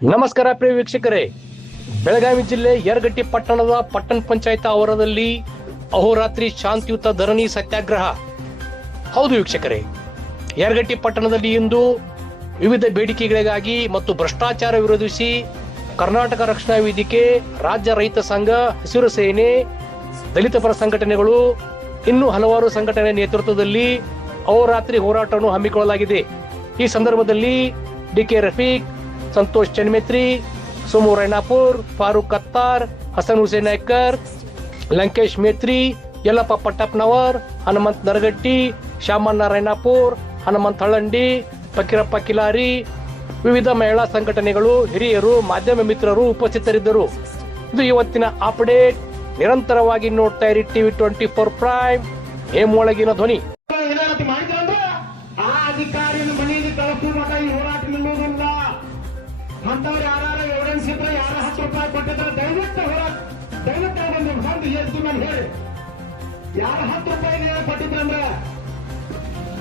ನಮಸ್ಕಾರ ಪ್ರಿಯ ವೀಕ್ಷಕರೇ, ಬೆಳಗಾವಿ ಜಿಲ್ಲೆ ಯರಗಟ್ಟಿ ಪಟ್ಟಣದ ಪಟ್ಟಣ ಪಂಚಾಯತ್ ಆವರಣದಲ್ಲಿ ಅಹೋರಾತ್ರಿ ಶಾಂತಿಯುತ ಧರಣಿ ಸತ್ಯಾಗ್ರಹ. ಹೌದು ವೀಕ್ಷಕರೇ, ಯರಗಟ್ಟಿ ಪಟ್ಟಣದಲ್ಲಿ ಇಂದು ವಿವಿಧ ಬೇಡಿಕೆಗಳಿಗಾಗಿ ಮತ್ತು ಭ್ರಷ್ಟಾಚಾರ ವಿರೋಧಿಸಿ ಕರ್ನಾಟಕ ರಕ್ಷಣಾ ವೇದಿಕೆ, ರಾಜ್ಯ ರೈತ ಸಂಘ, ಹಸಿರು ಸೇನೆ, ದಲಿತ ಪರ ಸಂಘಟನೆಗಳು ಇನ್ನೂ ಹಲವಾರು ಸಂಘಟನೆ ನೇತೃತ್ವದಲ್ಲಿ ಅಹೋರಾತ್ರಿ ಹೋರಾಟವನ್ನು ಹಮ್ಮಿಕೊಳ್ಳಲಾಗಿದೆ. ಈ ಸಂದರ್ಭದಲ್ಲಿ ಡಿಕೆ ರಫೀಕ್, ಸಂತೋಷ್ ಚನ್ಮೇತ್ರಿ, ಸೋಮು ರೈನಾಪುರ್, ಫಾರೂಕ್ ಅತ್ತಾರ್, ಹಸನ್ ಹುಸೇನ್ ನಾಯ್ಕರ್, ಲಂಕೇಶ್ ಮೇತ್ರಿ, ಯಲ್ಲಪ್ಪ ಪಟ್ಟಪ್ಪನವರ್, ಹನುಮಂತ್ ನರಗಟ್ಟಿ, ಶಾಮಣ್ಣ ರೈನಾಪುರ್, ಹನುಮಂತ್ ಹಳ್ಳಂಡಿ, ಫಕೀರಪ್ಪ ಕಿಲಾರಿ, ವಿವಿಧ ಮಹಿಳಾ ಸಂಘಟನೆಗಳು, ಹಿರಿಯರು, ಮಾಧ್ಯಮ ಮಿತ್ರರು ಉಪಸ್ಥಿತರಿದ್ದರು. ಇದು ಇವತ್ತಿನ ಅಪ್ಡೇಟ್. ನಿರಂತರವಾಗಿ ನೋಡ್ತಾ ಇರಿ ಟಿವಿ 24 ಪ್ರೈಮ್, ಹೇಮೊಳಗಿನ ಧ್ವನಿ. ಅಧಿಕಾರಿಯನ್ನು ಮನೆಯಲ್ಲಿ ಕಳಿಸುವ ಮತ ಈ ಹೋರಾಟ ನಿಲ್ಲುವುದಿಲ್ಲ. ಅಂತವ್ರು ಯಾರು ಎವಿಡೆನ್ಸ್ ಇದ್ರೆ, ಯಾರು 10 ರೂಪಾಯಿ ಕೊಟ್ಟಿದ್ರೆ ದಯವಿಟ್ಟು ಬಂದು ಎಷ್ಟು ಮೇಲೆ ಹೇಳಿ. ಯಾರು 10 ರೂಪಾಯಿ ಕೊಟ್ಟಿದ್ರಂದ್ರೆ,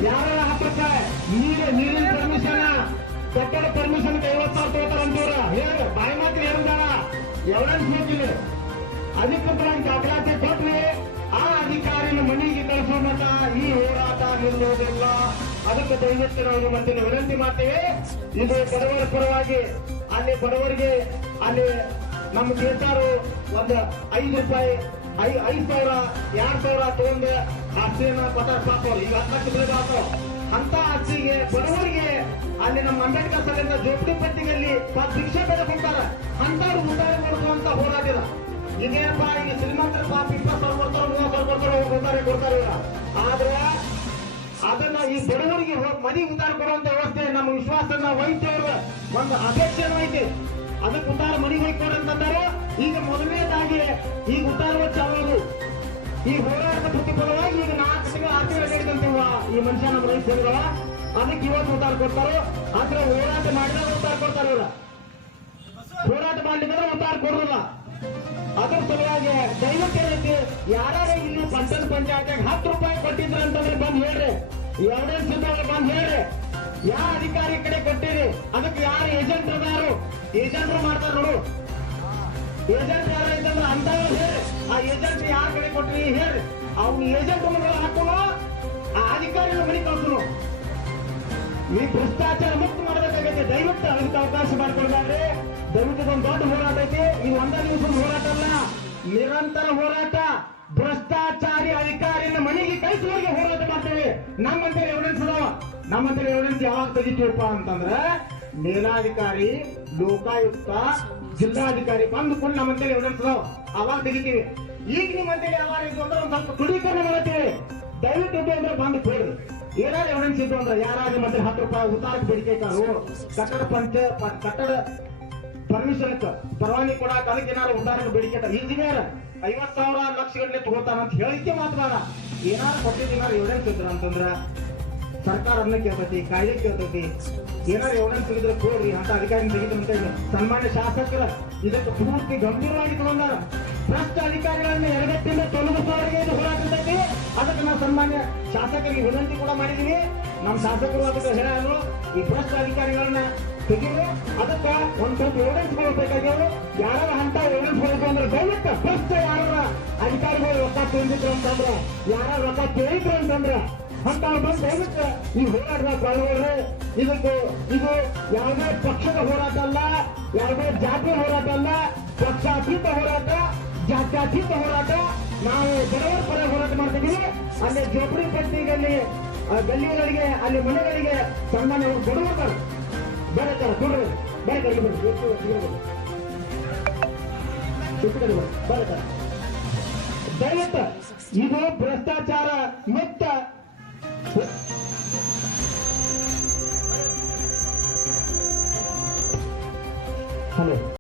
ಯಾರ 10 ರೂಪಾಯಿ ನೀರಿನ ಪರ್ಮಿಷನ್, ಕಟ್ಟಡ ಪರ್ಮಿಷನ್ 50,000 ತಗೋತಾರಂತವ್ರ ಹೇಳಿ. ಬಾಯಿ ಮಾತ್ರ ಹೇಳಿದಾರ, ಎವಿಡೆನ್ಸ್ ಬೇಕಿಲ್ಲ. ಅಧಿಕೃತವಾಗಿ ದಾಖಲಾತಿ ಕೊಟ್ರಿ ಆ ಅಧಿಕಾರಿಯನ್ನು ಮನೆಗೆ ಕಳಿಸುವ ಮತ ಈ ಹೋರಾಟ ನಿಲ್ಲುವುದಿಲ್ಲ. ಅದಕ್ಕೆ ದಯವಿಟ್ಟು ನಾವು ಮತ್ತೆ ವಿನಂತಿ ಮಾಡ್ತೇವೆ. ಇದು ಬಡವರ ಪರವಾಗಿ, ಅಲ್ಲಿ ಬಡವರಿಗೆ ಅಲ್ಲಿ ನಮ್ಮ ಕೇಳ್ತಾರು ಒಂದು 5 ರೂಪಾಯಿ 5,000 2,000 ತಗೊಂಡು ಆಸ್ತಿಯನ್ನ ಪತಾಡ್ಸಾಕೋರು. ಈಗ 10 ಲಕ್ಷ ಬೆಲೆ ಹಾಕೋ ಅಂತ ಆಸ್ತಿಗೆ ಬಡವರಿಗೆ ಅಲ್ಲಿ ನಮ್ಮ ಅಂಬೇಡ್ಕರ್ ಸಭೆಯಿಂದ ಜೋಪಡಿ ಪಟ್ಟಿಗೆಯಲ್ಲಿ ಭಿಕ್ಷೆ ಬೆಲೆ ಕೊಡ್ತಾರೆ. ಅಂತವ್ರು ಉದ್ದಾರ ಮಾಡುವಂತ ಹೋರಾಟ ಇಲ್ಲ. ಈಗೇನಪ್ಪ, ಈಗ ಶ್ರೀಮಂತರ ಪಾಪ 20,000 ಕೊಡ್ತಾರೆ, 30,000 ಕೊಡ್ತಾರೆ. ಆದ್ರೆ ಅದನ್ನ ಈ ಬಡವರಿಗೆ ಮನಿ ಉದ್ದಾರ ಕೊಡುವಂತ ವ್ಯವಸ್ಥೆ ನಮ್ಮ ವಿಶ್ವಾಸನ ವಹಿಸಿಯವ್ರ ಒಂದು ಅಪೇಕ್ಷೆ ಐತಿ. ಅದಕ್ಕೆ ಉದ್ದಾರ ಮನಿ ಹೋಯ್ಕೊಡ್ರಿ ಅಂತಂದಾರೆ. ಈಗ ಮೊದಲನೇದಾಗಿ ಈಗ ಉದ್ದಾರ ಚಾಲೋದು ಈ ಹೋರಾಟದ ಪ್ರತಿಫಲವಾಗಿ ಈಗ 4 ತಿಂಗಳು 6 ತಿಂಗಳು ಹೇಳಿದಂತೀವ ಈ ಮನುಷ್ಯ ನಮ್ಮ ರೈತರು. ಅದಕ್ಕೆ ಇವತ್ತು ಉದ್ದಾರ ಕೊಡ್ತಾರೋ, ಆದ್ರೆ ಹೋರಾಟ ಮಾಡಿದಾಗ ಉದ್ದಾರ ಕೊಡ್ತಾರೆ. ಇವ್ರ ಹೋರಾಟ ಮಾಡ್ಲಿಕ್ಕೆ ಉದ್ದಾರ ಕೊಡೋದಿಲ್ಲ. ಅದ್ರ ಸಲುವಾಗಿ ದಯವಿಟ್ಟು ಏನೈತಿ, ಯಾರು ಇಲ್ಲಿ ಪಟ್ಟಣ ಪಂಚಾಯತ್ 10 ರೂಪಾಯಿ ಕೊಟ್ಟಿದ್ರ ಅಂತಂದ್ರೆ ಬಂದ್ ಹೇಳ್ರಿ. ಎವಿಡೆನ್ಸ್ ಇದ್ದವ್ರು ಬಂದ್ ಹೇಳ್ರಿ. ಯಾವ ಅಧಿಕಾರಿ ಕಡೆ ಕೊಟ್ಟಿರಿ, ಅದಕ್ಕೆ ಯಾರು ಏಜೆಂಟ್ ಅದಾರು, ಏಜೆಂಟ್ರು ಮಾಡ್ತಾರ ನೋಡು. ಏಜೆಂಟ್ ಯಾರ ಇದ್ದಂದ್ರೆ ಅಂತವ್ರು ಹೇಳ್ರಿ. ಆ ಏಜೆಂಟ್ ಯಾರ ಕಡೆ ಕೊಟ್ರಿ ಹೇಳ್ರಿ. ಅವ್ನು ಏಜೆಂಟ್ ಹಾಕೋನು, ಆ ಅಧಿಕಾರಿನ ಮನೆ ಕಳ್ಸೋನು. ಈ ಭ್ರಷ್ಟಾಚಾರ ಮುಕ್ತ ಮಾಡಬೇಕಾಗೈತೆ. ದಯವಿಟ್ಟು ಅದಕ್ಕೆ ಅವಕಾಶ ಮಾಡ್ಕೊಳ್ಬೇಡ್ರಿ. ದಯವಿಟ್ಟು ಇದೊಂದು ದೊಡ್ಡ ಹೋರಾಟ ಐತಿ. ಇದು ಒಂದೇ ದಿವಸದ ಹೋರಾಟ ಅಲ್ಲ, ನಿರಂತರ ಹೋರಾಟ. ಭ್ರಷ್ಟಾಚಾರಿ ಅಧಿಕಾರಿಯನ್ನು ಮನೆಗೆ ಕಳಿಸುವವರೆಗೆ ಹೋರಾಟ ಮಾಡ್ತೇವೆ. ನಮ್ಮಂತೇಳಿ ಎವಿಡೆನ್ಸ್ ಅದಾವ. ನಮ್ಮಂತೇಳಿ ಎವಿಡೆನ್ಸ್ ಯಾವಾಗ ತೆಗಿತೀವಪ್ಪ ಅಂತಂದ್ರೆ, ಮೇಲಾಧಿಕಾರಿ, ಲೋಕಾಯುಕ್ತ, ಜಿಲ್ಲಾಧಿಕಾರಿ ಬಂದುಕೊಂಡು ನಮ್ಮಂತೇಳಿ ಎವಿಡೆನ್ಸ್ ಅದಾವ, ಅವಾಗ ತೆಗಿತೀವಿ. ಈಗ ನಿಮ್ಮಂತೇಳಿ ಯಾವಾಗ ಇದ್ದು ಅಂದ್ರೆ ಒಂದ್ ಸ್ವಲ್ಪ ದೃಢೀಕರಣ ಮಾಡ್ತೀವಿ. ದಯವಿಟ್ಟು ಇದ್ದು ಅಂದ್ರೆ ಬಂದು ಕೊಡ್ರಿ. ಏನಾದ್ರು ಎವಿಡೆನ್ಸ್ ಇದ್ದು ಅಂದ್ರೆ, ಯಾರಾದ್ರೂ ಮತ್ತೆ 10 ರೂಪಾಯಿ ಉತ್ತಾರಕ್ಕೆ ಬೇಡಿಕೆ ಇಟ್ಟಾರು, ಕಟ್ಟಡ ಪರ್ಮಿಷನ್ ಪರವಾನಗಿ ಕೊಡಾಕ ಅದಕ್ಕೆ ಏನಾದ್ರು ಉದಾಹರಣೆ ಬೇಡಿಕೆ ಇಂಜಿನಿಯರ್ 50,000 ಲಕ್ಷ ಗಟ್ಟಲೆ ತಗೋತಾನಂತ ಹೇಳಿಕೆ ಮಾತ್ರ. ಏನಾದ್ರು ಕೊಟ್ಟಿದ್ದೀನಾರು ಎವಿಡೆನ್ಸ್ ಇದ್ರ ಅಂತಂದ್ರ ಸರ್ಕಾರ ಅದನ್ನ ಕೇಳ್ತೈತಿ, ಕಾಯ್ದೆ ಕೇಳ್ತೈತಿ. ಏನಾದ್ರು ಎವಿಡೆನ್ಸ್ ಇದ್ರೆ ಕೊಡ್ರಿ ಅಂತ ಅಧಿಕಾರಿ ತೆಗಿದಂತ ಸನ್ಮಾನ್ಯ ಶಾಸಕರ ಇದಕ್ಕೆ ಪೂರ್ತಿ ಗಂಭೀರವಾಗಿ ತಗೊಂಡಾರ. ಭ್ರಷ್ಟ ಅಧಿಕಾರಿಗಳನ್ನ ಯರಗಟ್ಟಿಂದ ತೊಲಗಿಸುವವರೆಗೆ ಇದು ಹೋರಾಟ ಇರ್ತೈತಿ. ಅದಕ್ಕೆ ನಾವು ಸನ್ಮಾನ್ಯ ಶಾಸಕರಿಗೆ ವಿನಂತಿ ಕೂಡ ಮಾಡಿದೀವಿ. ನಮ್ಮ ಶಾಸಕರು ಅದಕ್ಕೆ ಹೇಳಲು ಈ ಭ್ರಷ್ಟ ಅಧಿಕಾರಿಗಳನ್ನ ತೆಗಿಲು. ಅದಕ್ಕೆ ಒಂದ್ ಸ್ವಲ್ಪ ಎವಿಡೆನ್ಸ್ ಬೇಕಾಗ್ಯಾವ. ಯಾರ ಅಂತ ಎವಿಡೆನ್ಸ್ ಬೇಕು ಅಂದ್ರೆ ದಯವಿಟ್ಟು ಭ್ರಷ್ಟ ಯಾರ ಅಧಿಕಾರಿಗಳು ರೊಕ್ಕ ತೊಂದಿದ್ರು ಅಂತಂದ್ರೆ, ಯಾರ ರೊಕ್ಕ ಕೇಳಿದ್ರು ಅಂತಂದ್ರೆ ಅಂತ ಬಂದು ದಯವಿಟ್ಟು ಈ ಹೋರಾಟದ ಪಾಲ್ಗೊಳ್ರಿ. ಇದು ಯಾವುದೇ ಪಕ್ಷದ ಹೋರಾಟ ಅಲ್ಲ, ಯಾವುದೇ ಜಾತಿ ಹೋರಾಟ ಅಲ್ಲ, ಪಕ್ಷಾತೀತ ಹೋರಾಟ, ಜಾತ್ಯತೀತ ಹೋರಾಟ. ನಾವು ಬಡವರ ಪರ ಹೋರಾಟ ಮಾಡ್ತಿದ್ದೀವಿ. ಅಲ್ಲಿ ಜೋಪಡಿ ಪಟ್ಟಿಗಲ್ಲಿ ಗಲ್ಲಿಗಳಿಗೆ, ಅಲ್ಲಿ ಮನೆಗಳಿಗೆ ಸನ್ಮಾನ ಬಡವರ ಬರತಾರೆ ಕೊಡ್ರಿ. ಬರತಾರೆ ದಯವಿಟ್ಟು ಇದು ಭ್ರಷ್ಟಾಚಾರ ಮುಕ್ತ